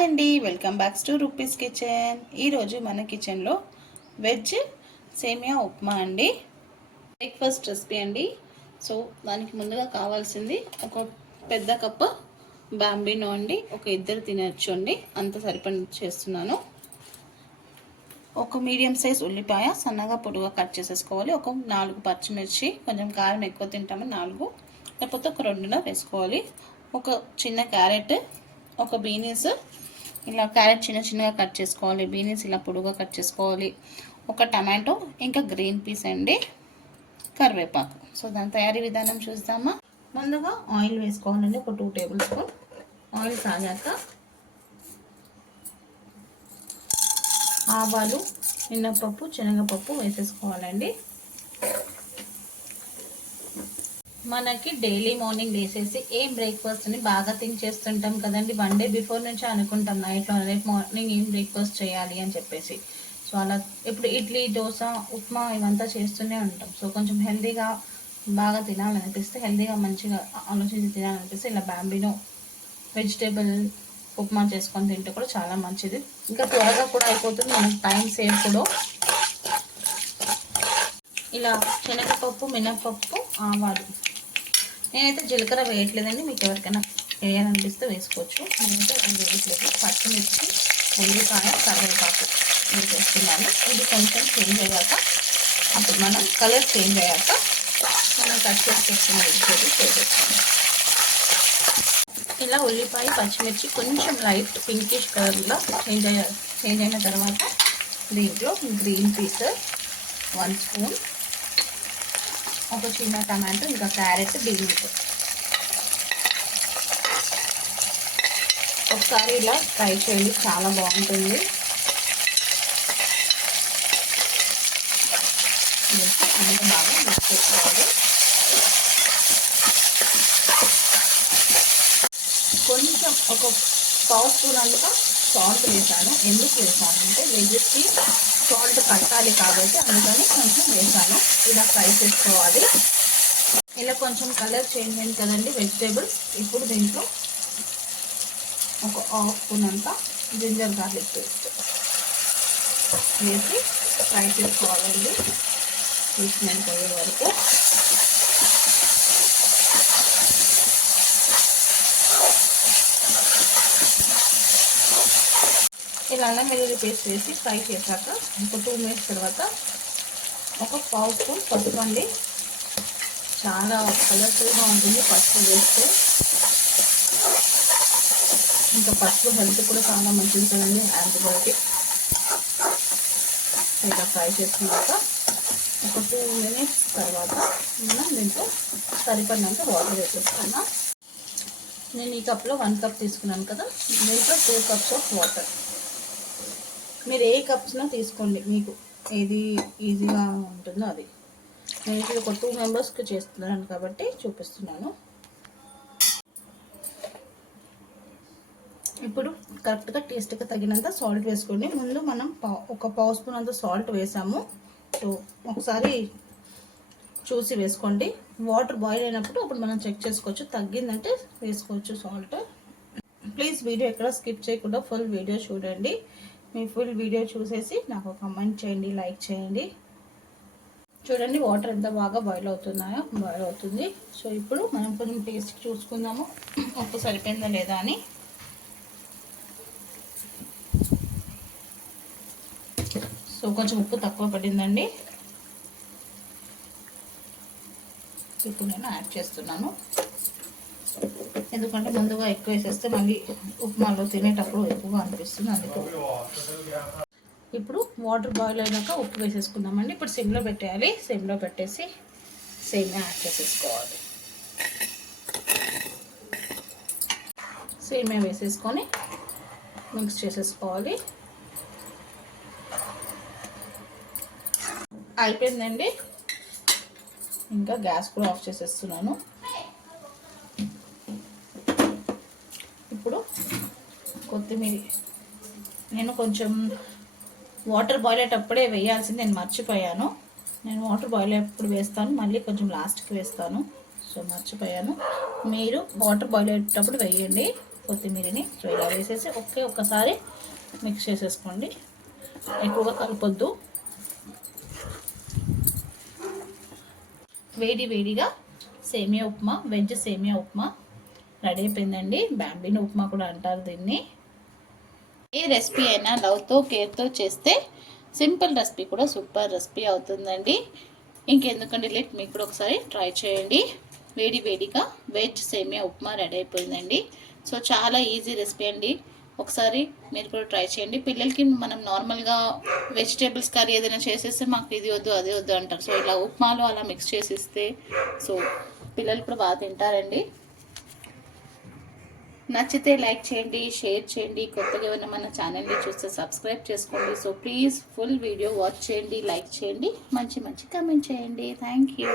Hi అండి, welcome back to rupees kitchen. ఈరోజు మన కిచెన్లో వెజ్ సేమియా ఉప్మా అండి, బ్రేక్ఫాస్ట్ రెసిపీ అండి. సో దానికి ముందుగా కావాల్సింది ఒక పెద్ద కప్పు బాంబినో అండి, ఒక ఇద్దరు తినచ్చు అండి, అంత సరిపడి చేస్తున్నాను. ఒక మీడియం సైజ్ ఉల్లిపాయ సన్నగా పొడుగా కట్ చేసేసుకోవాలి. ఒక 4 పచ్చిమిర్చి, కొంచెం కారం ఎక్కువ తింటామని 4, లేకపోతే ఒక 2 వేసుకోవాలి. ఒక చిన్న క్యారెట్, ఒక బీనీస్ ఇలా క్యారెట్ చిన్న చిన్నగా కట్ చేసుకోవాలి, బీనీస్ ఇలా పొడుగా కట్ చేసుకోవాలి, ఒక టమాటో, ఇంకా గ్రీన్ పీస్ అండి, కరివేపాకు. సో దాని తయారీ విధానం చూద్దామా. ముందుగా ఆయిల్ వేసుకోవాలండి, ఒక 2 టేబుల్ స్పూన్. ఆయిల్ కాగాక ఆవాలు, మినపప్పు, శనగపప్పు వేసేసుకోవాలండి. మనకి డైలీ మార్నింగ్ లేసేసి ఏం బ్రేక్ఫాస్ట్ని బాగా థింక్ చేస్తుంటాం కదండి. 1 డే బిఫోర్ నుంచి అనుకుంటాం నైట్లో రేపు మార్నింగ్ ఏం బ్రేక్ఫాస్ట్ చేయాలి అని చెప్పేసి. సో అలా ఇప్పుడు ఇడ్లీ, దోశ, ఉప్మా ఇవంతా చేస్తూనే ఉంటాం. సో కొంచెం హెల్తీగా బాగా తినాలనిపిస్తే, హెల్తీగా మంచిగా ఆలోచించి తినాలనిపిస్తే ఇలా బాంబినో వెజిటేబుల్ ఉప్మా చేసుకొని తింటే కూడా చాలా మంచిది. ఇంకా త్వరగా కూడా అయిపోతుంది, మనకి టైం సేవ్ కూడా. ఇలా శనగపప్పు, మినపప్పు, ఆవాలు, నేనైతే జీలకర్ర వేయట్లేదండి, మీకు ఎవరికైనా వేయాలనిపిస్తే వేసుకోవచ్చు. నేనైతే వేయట్లేదు. పచ్చిమిర్చి, ఉల్లిపాయ, కరివేపాకు వేసేస్తున్నాను. ఇది కొంచెం చేంజ్ అయ్యాక, అప్పుడు మనం కలర్ చేంజ్ అయ్యాక మనం కట్ చేసి పెట్టుకున్న వెజిటేబుల్స్ వేసేస్తాము. ఇలా ఉల్లిపాయ, పచ్చిమిర్చి కొంచెం లైట్ పింకిష్ కలర్లో చేంజ్ అయిన తర్వాత దీంట్లో గ్రీన్ పీస్ 1 స్పూన్, ఒక చిన్న టమాటో, ఇంకా క్యారెట్, బీన్స్ ఒకసారి ఇలా ఫ్రై చేయండి, చాలా బాగుంటుంది. అంత బాగా మిక్స్ చేసుకోవాలి. కొంచెం ఒక 1/2 స్పూన్ అంతా సాల్ట్ వేసాను. ఎందుకు వేసాను అంటే వెజ్కి సాల్ట్ పట్టాలి కాబట్టి, అందుకని కొంచెం వేసాను. ఇలా ఫ్రై చేసుకోవాలి. ఇలా కొంచెం కలర్ చేంజ్ అయింది కదండి వెజిటేబుల్స్. ఇప్పుడు దీంట్లో ఒక 1/2 స్పూన్ అంతా జింజర్ గార్లిక్ పేస్ట్ వేసి ఫ్రై చేసుకోవాలండి, స్మెల్ పోయే వరకు. ఇలా అల్లం వెల్లుల్లి పేస్ట్ వేసి ఫ్రై చేశాక ఒక 2 మినిట్స్ తర్వాత ఒక 1/2 స్పూన్ పసుపు అండి, చాలా కలర్ఫుల్గా ఉంటుంది పసుపు వేస్తే. ఇంకా పసుపు హెల్త్ కూడా చాలా మంచిది కదండి, యాంటీబయాటిక్. ఇలా ఫ్రై చేసుకున్నాక ఒక 2 మినిట్స్ తర్వాత మనం దీంట్లో సరిపడినంత వాటర్ వేసేసుకున్నాం. నేను ఈ కప్లో 1 కప్ తీసుకున్నాను కదా, దీంట్లో 2 కప్స్ ఆఫ్ వాటర్. మీరు ఏ కప్స్లో తీసుకోండి, మీకు ఏది ఈజీగా ఉంటుందో అది. నేను ఇప్పుడు ఒక 2 మెంబర్స్కి చేస్తున్నాను కాబట్టి చూపిస్తున్నాను. ఇప్పుడు కరెక్ట్గా టేస్ట్కి తగినంత సాల్ట్ వేసుకోండి. ముందు మనం ఒక 1/2 స్పూన్ అంత సాల్ట్ వేసాము. సో ఒకసారి చూసి వేసుకోండి. వాటర్ బాయిల్ అయినప్పుడు అప్పుడు మనం చెక్ చేసుకోవచ్చు, తగ్గిందంటే వేసుకోవచ్చు సాల్ట్. ప్లీజ్ వీడియో ఎక్కడ స్కిప్ చేయకుండా ఫుల్ వీడియో చూడండి. మీ ఫుల్ వీడియో చూసేసి నాకు కామెంట్ చేయండి, లైక్ చేయండి. చూడండి వాటర్ ఎంత బాగా బాయిల్ అవుతుంది. సో ఇప్పుడు మనం కొంచెం టేస్ట్ చూసుకుందాము, ఉప్పు సరిపోయిందా లేదా అని. సో కొంచెం ఉప్పు తక్కువ పడిందండి, ఇప్పుడు నేను యాడ్ చేస్తున్నాను. ఎందుకంటే ముందుగా ఎక్కువ వేసేస్తే మళ్ళీ ఉప్మాలో తినేటప్పుడు ఎక్కువగా అనిపిస్తుంది, అందుకే. ఇప్పుడు వాటర్ బాయిల్ అయినాక ఉప్పు వేసేసుకుందామండి. ఇప్పుడు సిమ్లో పెట్టేయాలి. సిమ్లో పెట్టేసి సేమియా యాడ్ చేసేసుకోవాలి. సేమియా వేసేసుకొని మిక్స్ చేసేసుకోవాలి. అయిపోయిందండి, ఇంకా గ్యాస్ కూడా ఆఫ్ చేసేస్తున్నాను. ఇప్పుడు కొత్తిమీర నేను కొంచెం వాటర్ బాయిల్ అయ్యేటప్పుడే వేయాల్సింది, నేను మర్చిపోయాను. నేను వాటర్ బాయిల్ అయ్యేటప్పుడు వేస్తాను, మళ్ళీ కొంచెం లాస్ట్కి వేస్తాను. సో మర్చిపోయాను. మీరు వాటర్ బాయిల్ అయ్యేటప్పుడు వేయండి, కొత్తిమీరని. సో ఇలా వేసేసి ఒక్కసారి మిక్స్ చేసేసుకోండి, ఎక్కువగా కలపొద్దు. వేడిగా సేమియా ఉప్మా, వెజ్ సేమియా ఉప్మా రెడీ అయిపోయిందండి. బ్యాంబినో ఉప్మా కూడా అంటారు దీన్ని. ఏ రెసిపీ అయినా లవ్తో కేర్తో చేస్తే సింపుల్ రెసిపీ కూడా సూపర్ రెసిపీ అవుతుందండి. ఇంకెందుకంటే లేట్, మీకు కూడా ఒకసారి ట్రై చేయండి. వేడిగా వెజ్ సేమియా ఉప్మా రెడీ అయిపోయిందండి. సో చాలా ఈజీ రెసిపీ అండి, ఒకసారి మీరు కూడా ట్రై చేయండి. పిల్లలకి మనం నార్మల్గా వెజిటేబుల్స్ కర్రీ ఏదైనా చేసేస్తే మాకు ఇది వద్దు అది వద్దు అంటారు. సో ఇలా ఉప్మాలో అలా మిక్స్ చేసిస్తే సో పిల్లలు కూడా బాగా తింటారండి. నచ్చితే లైక్ చేయండి, షేర్ చేయండి. కొత్తగా ఏమైనా మన ఛానల్ని చూస్తే సబ్స్క్రైబ్ చేసుకోండి. So please full video watch చేయండి, లైక్ చేయండి, మంచి కామెంట్ చేయండి. Thank you.